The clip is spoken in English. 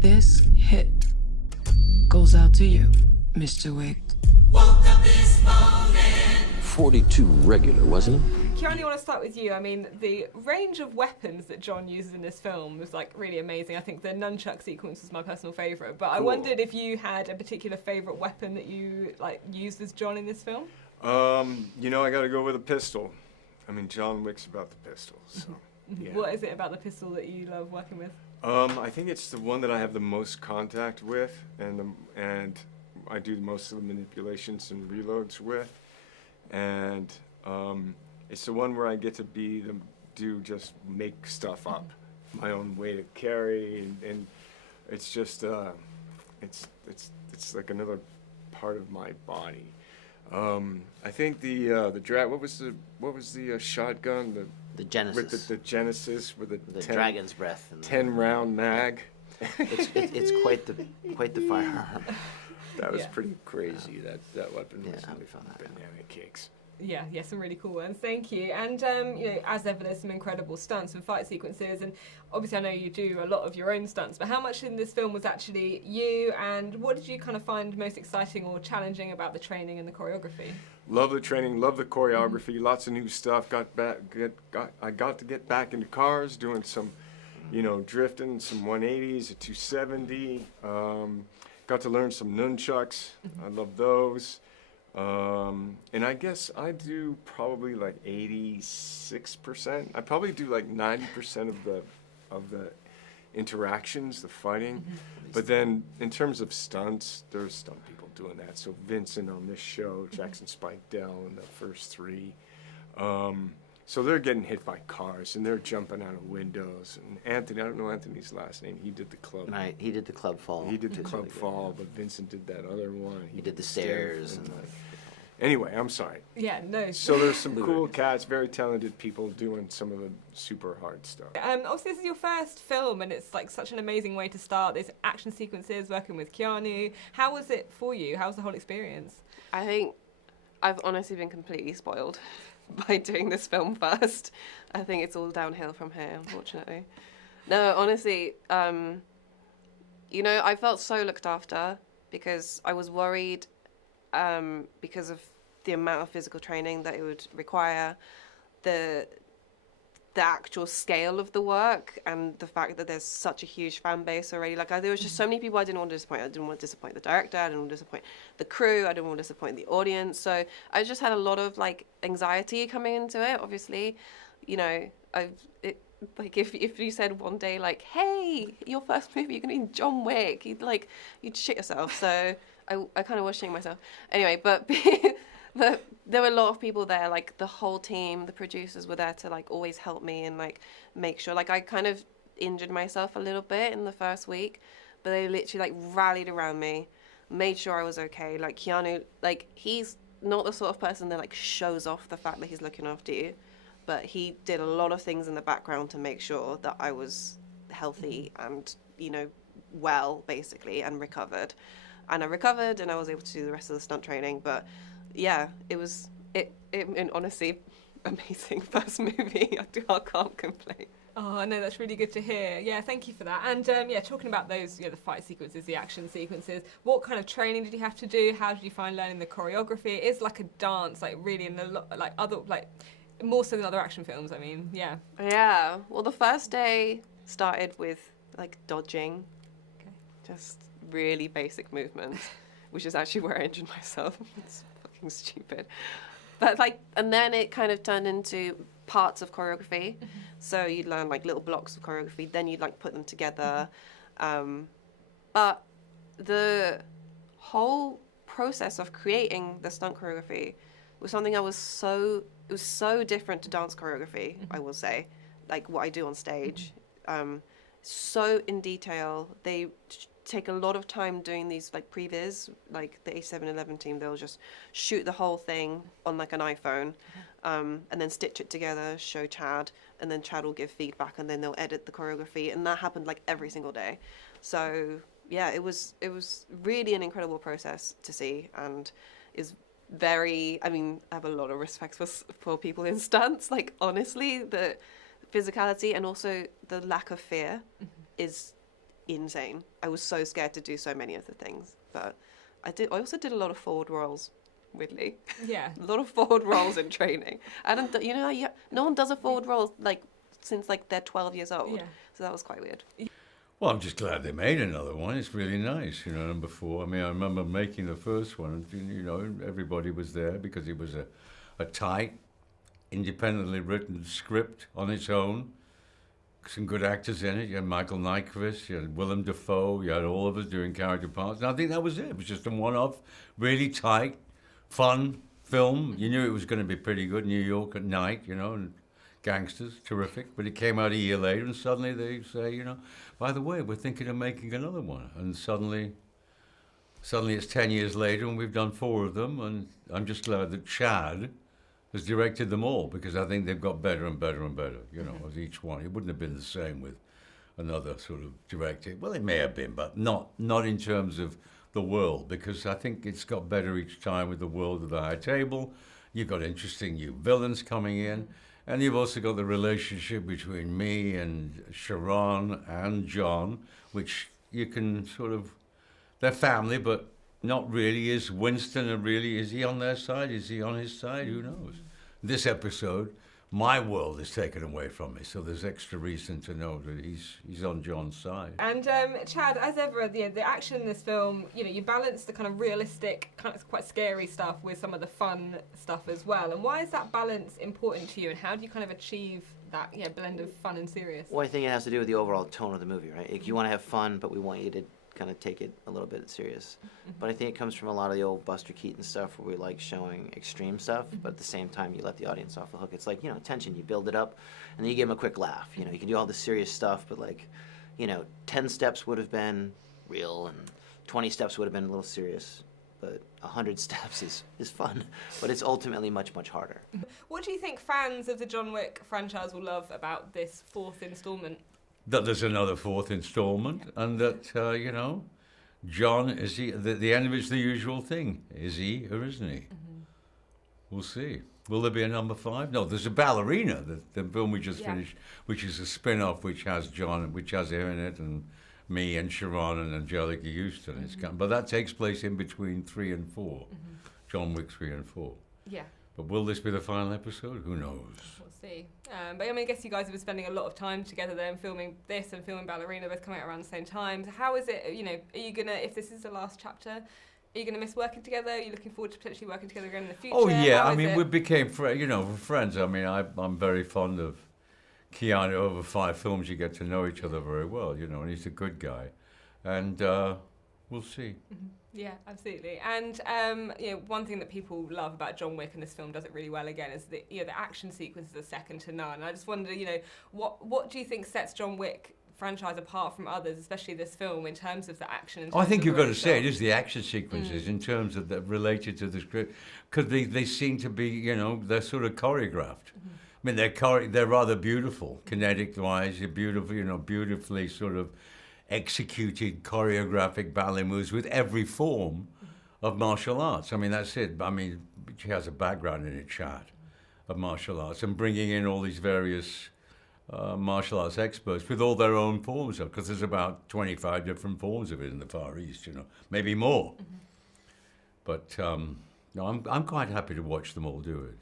This hit goes out to you, Mr. Wick. 42 regular, wasn't it? Keanu, I want to start with you. I mean, the range of weapons that John uses in this film was like really amazing. I think the nunchuck sequence was my personal favourite. But I wondered if you had a particular favourite weapon that you like used as John in this film. You know, I got to go with a pistol. I mean, John Wick's about the pistol, so yeah. What is it about the pistol that you love working with? I think it's the one that I have the most contact with, and I do most of the manipulations and reloads with, and it's the one where I get to just make stuff up, my own way to carry, and it's just it's like another part of my body. I think what was the shotgun, the Genesis, with the Genesis with the dragon's breath, 10-round mag. It's quite the firearm. That was pretty crazy. That weapon was we found that banana cakes. Yeah, some really cool ones. Thank you. And you know, as ever, there's some incredible stunts and fight sequences. And obviously, I know you do a lot of your own stunts. But how much in this film was actually you? And what did you kind of find most exciting or challenging about the training and the choreography? Love the training. Love the choreography. Lots of new stuff. I got to get back into cars, doing some, drifting, some 180s, a 270. Got to learn some nunchucks. I love those. And I guess I do probably like 86%. I probably do like 90% of the interactions, the fighting. But then in terms of stunts, there's stunt people doing that. So Vincent on this show, Jackson Spike Dell in the first three. So they're getting hit by cars and they're jumping out of windows. And Anthony, I don't know Anthony's last name. He did the club. Right, he did the club fall. He did the club fall, but Vincent did that other one. He did the stairs. And anyway, I'm sorry. Yeah, no. So there's some cool cats, very talented people doing some of the super hard stuff. Obviously, this is your first film, and it's like such an amazing way to start. There's action sequences, working with Keanu. How was it for you? How was the whole experience? I think I've honestly been completely spoiled by doing this film first. I think it's all downhill from here, unfortunately. No, honestly, I felt so looked after because I was worried because of the amount of physical training that it would require, the actual scale of the work, and the fact that there's such a huge fan base already. Like, there was just so many people I didn't want to disappoint. I didn't want to disappoint the director. I didn't want to disappoint the crew. I didn't want to disappoint the audience. So I just had a lot of like anxiety coming into it. Obviously, if you said one day like, "Hey, your first movie, you're gonna be in John Wick," you'd shit yourself. So I kind of was shitting myself. Anyway, but there were a lot of people there, like the whole team, the producers were there to like always help me and like make sure. Like, I kind of injured myself a little bit in the first week, but they literally like rallied around me, made sure I was okay. Like, Keanu, like, he's not the sort of person that like shows off the fact that he's looking after you, but he did a lot of things in the background to make sure that I was healthy and, well, basically, and recovered. And I recovered and I was able to do the rest of the stunt training. But yeah, it was honestly amazing first movie. I can't complain. Oh, no, that's really good to hear. Yeah, thank you for that. And talking about those, the fight sequences, the action sequences, what kind of training did you have to do? How did you find learning the choreography? It is like a dance, like really in the more so than other action films. I mean, yeah. Yeah. Well, the first day started with like dodging. Okay. Just really basic movements, which is actually where I injured myself. It's fucking stupid. But and then it kind of turned into parts of choreography. So you'd learn like little blocks of choreography, then you'd like put them together. But the whole process of creating the stunt choreography was something it was so different to dance choreography, I will say, like what I do on stage. So in detail. They take a lot of time doing these like previs, like the A711 team, they'll just shoot the whole thing on like an iPhone, and then stitch it together, show Chad, and then Chad will give feedback, and then they'll edit the choreography, and that happened like every single day. So yeah, it was really an incredible process to see, and is very, I have a lot of respect for people in stunts. Like, honestly, the physicality and also the lack of fear is insane. I was so scared to do so many of the things, but I also did a lot of forward rolls. Weirdly, Yeah. a lot of forward rolls in training. No one does a forward roll since like they're 12 years old. Yeah. So that was quite weird. Well, I'm just glad they made another one. It's really nice, number 4. I mean, I remember making the first one, and, everybody was there because it was a tight, independently written script on its own. Some good actors in it. You had Michael Nyqvist, you had Willem Dafoe, you had all of us doing character parts. And I think that was it. It was just a one-off, really tight, fun film. You knew it was going to be pretty good. New York at night, and gangsters, terrific. But it came out a year later, and suddenly they say, by the way, we're thinking of making another one. And suddenly it's 10 years later, and we've done 4 of them. And I'm just glad that Chad has directed them all, because I think they've got better and better and better, as each one. It wouldn't have been the same with another sort of director. Well, it may have been, but not in terms of the world, because I think it's got better each time with the world of the high table. You've got interesting new villains coming in, and you've also got the relationship between me and Sharon and John, which you can sort of, they're family, but not really. Is Winston is he on their side? Is he on his side? Who knows? This episode, my world is taken away from me, so there's extra reason to know that he's on John's side. And Chad, as ever, the action in this film, you balance the kind of realistic, kind of quite scary stuff with some of the fun stuff as well. And why is that balance important to you, and how do you kind of achieve that blend of fun and serious? Well, I think it has to do with the overall tone of the movie, right? Like, you want to have fun, but we want you to kind of take it a little bit serious. But I think it comes from a lot of the old Buster Keaton stuff where we like showing extreme stuff, but at the same time you let the audience off the hook. It's like, tension, you build it up, and then you give them a quick laugh. You can do all the serious stuff, but 10 steps would have been real, and 20 steps would have been a little serious. But 100 steps is fun, but it's ultimately much, much harder. What do you think fans of the John Wick franchise will love about this 4th installment? That there's another 4th installment, and that, John, is he, the end of it's the usual thing. Is he or isn't he? We'll see. Will there be a number 5? No, there's a Ballerina, the film we just finished, which is a spin-off which has John, which has him in it, and me and Sharon and Angelica Houston. But that takes place in between 3 and 4. John Wick 3 and 4. Yeah. But will this be the final episode? Who knows? We'll see. But I guess you guys have been spending a lot of time together then, filming this and filming Ballerina, both coming out around the same time. So how is it, are you going to, if this is the last chapter, are you going to miss working together? Are you looking forward to potentially working together again in the future? Oh, yeah. How I is mean, it? we became friends. I mean, I'm very fond of Keanu. Over 5 films, you get to know each other very well, and he's a good guy. And we'll see. Yeah, absolutely. And one thing that people love about John Wick, and this film does it really well again, is the action sequences are second to none. I just wonder, what do you think sets John Wick franchise apart from others, especially this film, in terms of the action? I think you've got to say it is the action sequences in terms of that related to the script, because they seem to be, they're sort of choreographed. I mean, they're rather beautiful, kinetic-wise. They're beautiful, beautifully sort of executed choreographic ballet moves with every form of martial arts. I mean, that's it. I mean, she has a background in it, Chad, of martial arts, and bringing in all these various martial arts experts with all their own forms of, because there's about 25 different forms of it in the Far East, maybe more. But no, I'm quite happy to watch them all do it,